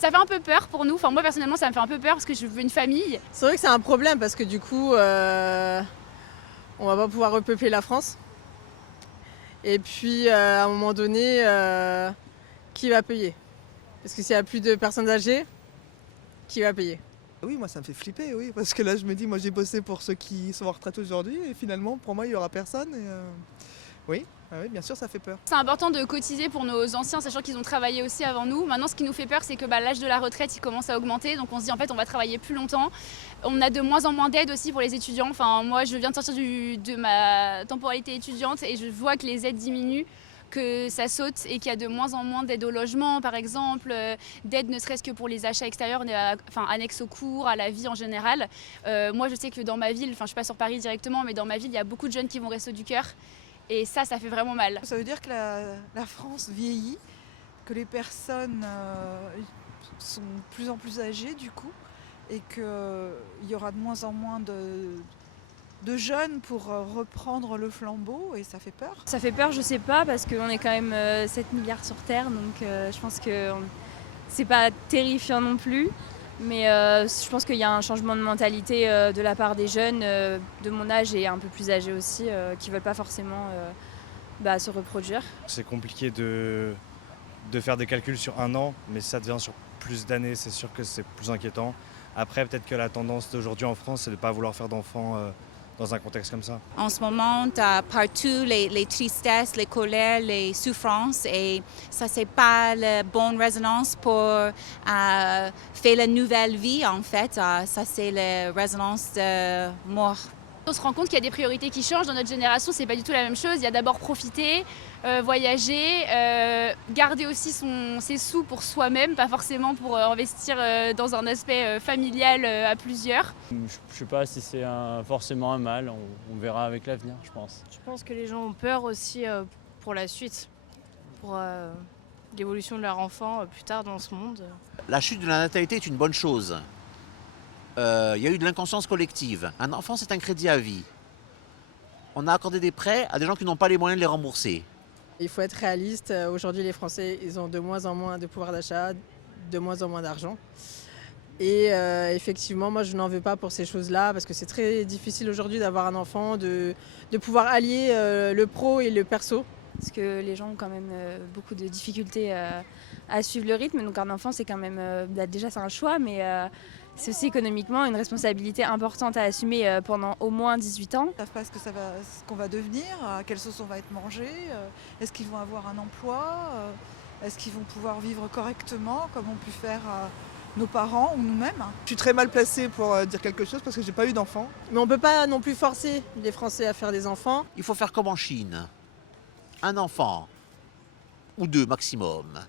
Ça fait un peu peur pour nous, enfin moi personnellement ça me fait un peu peur parce que je veux une famille. C'est vrai que c'est un problème parce que du coup, on va pas pouvoir repeupler la France. Et puis, à un moment donné, qui va payer? Parce que s'il y a plus de personnes âgées, qui va payer? Oui, moi ça me fait flipper, oui, parce que là je me dis, moi j'ai bossé pour ceux qui sont en retraite aujourd'hui et finalement pour moi il n'y aura personne. Oui, ah oui, bien sûr ça fait peur. C'est important de cotiser pour nos anciens, sachant qu'ils ont travaillé aussi avant nous. Maintenant, ce qui nous fait peur, c'est que l'âge de la retraite, il commence à augmenter. Donc on se dit, en fait, on va travailler plus longtemps. On a de moins en moins d'aide aussi pour les étudiants. Enfin, moi, je viens de sortir de ma temporalité étudiante et je vois que les aides diminuent, que ça saute et qu'il y a de moins en moins d'aide au logement, par exemple, d'aide ne serait-ce que pour les achats extérieurs, enfin annexes aux cours, à la vie en général. Moi, je sais que dans ma ville, enfin, je suis pas sur Paris directement, mais dans ma ville, il y a beaucoup de jeunes qui vont au Resto du Cœur. Et ça fait vraiment mal. Ça veut dire que la France vieillit, que les personnes sont de plus en plus âgées du coup, et qu'il y aura de moins en moins de jeunes pour reprendre le flambeau, et ça fait peur. Ça fait peur, je sais pas, parce qu'on est quand même 7 milliards sur Terre, donc je pense que c'est pas terrifiant non plus. Mais je pense qu'il y a un changement de mentalité de la part des jeunes de mon âge et un peu plus âgés aussi, qui ne veulent pas forcément se reproduire. C'est compliqué de faire des calculs sur un an, mais si ça devient sur plus d'années, c'est sûr que c'est plus inquiétant. Après, peut-être que la tendance d'aujourd'hui en France, c'est de ne pas vouloir faire d'enfants dans un contexte comme ça. En ce moment, tu as partout les tristesses, les colères, les souffrances et ça, c'est pas la bonne résonance pour faire la nouvelle vie en fait. Ça, c'est la résonance de mort. On se rend compte qu'il y a des priorités qui changent. Dans notre génération, c'est pas du tout la même chose. Il y a d'abord profiter, voyager, garder aussi ses sous pour soi-même, pas forcément pour investir dans un aspect familial à plusieurs. Je ne sais pas si c'est forcément un mal, on verra avec l'avenir, je pense. Je pense que les gens ont peur aussi pour la suite, pour l'évolution de leur enfant plus tard dans ce monde. La chute de la natalité est une bonne chose. Il y a eu de l'inconscience collective. Un enfant, c'est un crédit à vie. On a accordé des prêts à des gens qui n'ont pas les moyens de les rembourser. Il faut être réaliste. Aujourd'hui, les Français, ils ont de moins en moins de pouvoir d'achat, de moins en moins d'argent. Et effectivement, moi, je n'en veux pas pour ces choses-là, parce que c'est très difficile aujourd'hui d'avoir un enfant, de pouvoir allier le pro et le perso. Parce que les gens ont quand même beaucoup de difficultés à suivre le rythme. Donc un enfant, c'est quand même déjà c'est un choix, mais c'est aussi économiquement une responsabilité importante à assumer pendant au moins 18 ans. Ils ne savent pas ce qu'on va devenir, à quelle sauce on va être mangé, est-ce qu'ils vont avoir un emploi, est-ce qu'ils vont pouvoir vivre correctement comme ont pu faire nos parents ou nous-mêmes. Je suis très mal placée pour dire quelque chose parce que j'ai pas eu d'enfant. Mais on ne peut pas non plus forcer les Français à faire des enfants. Il faut faire comme en Chine. Un enfant, ou deux maximum.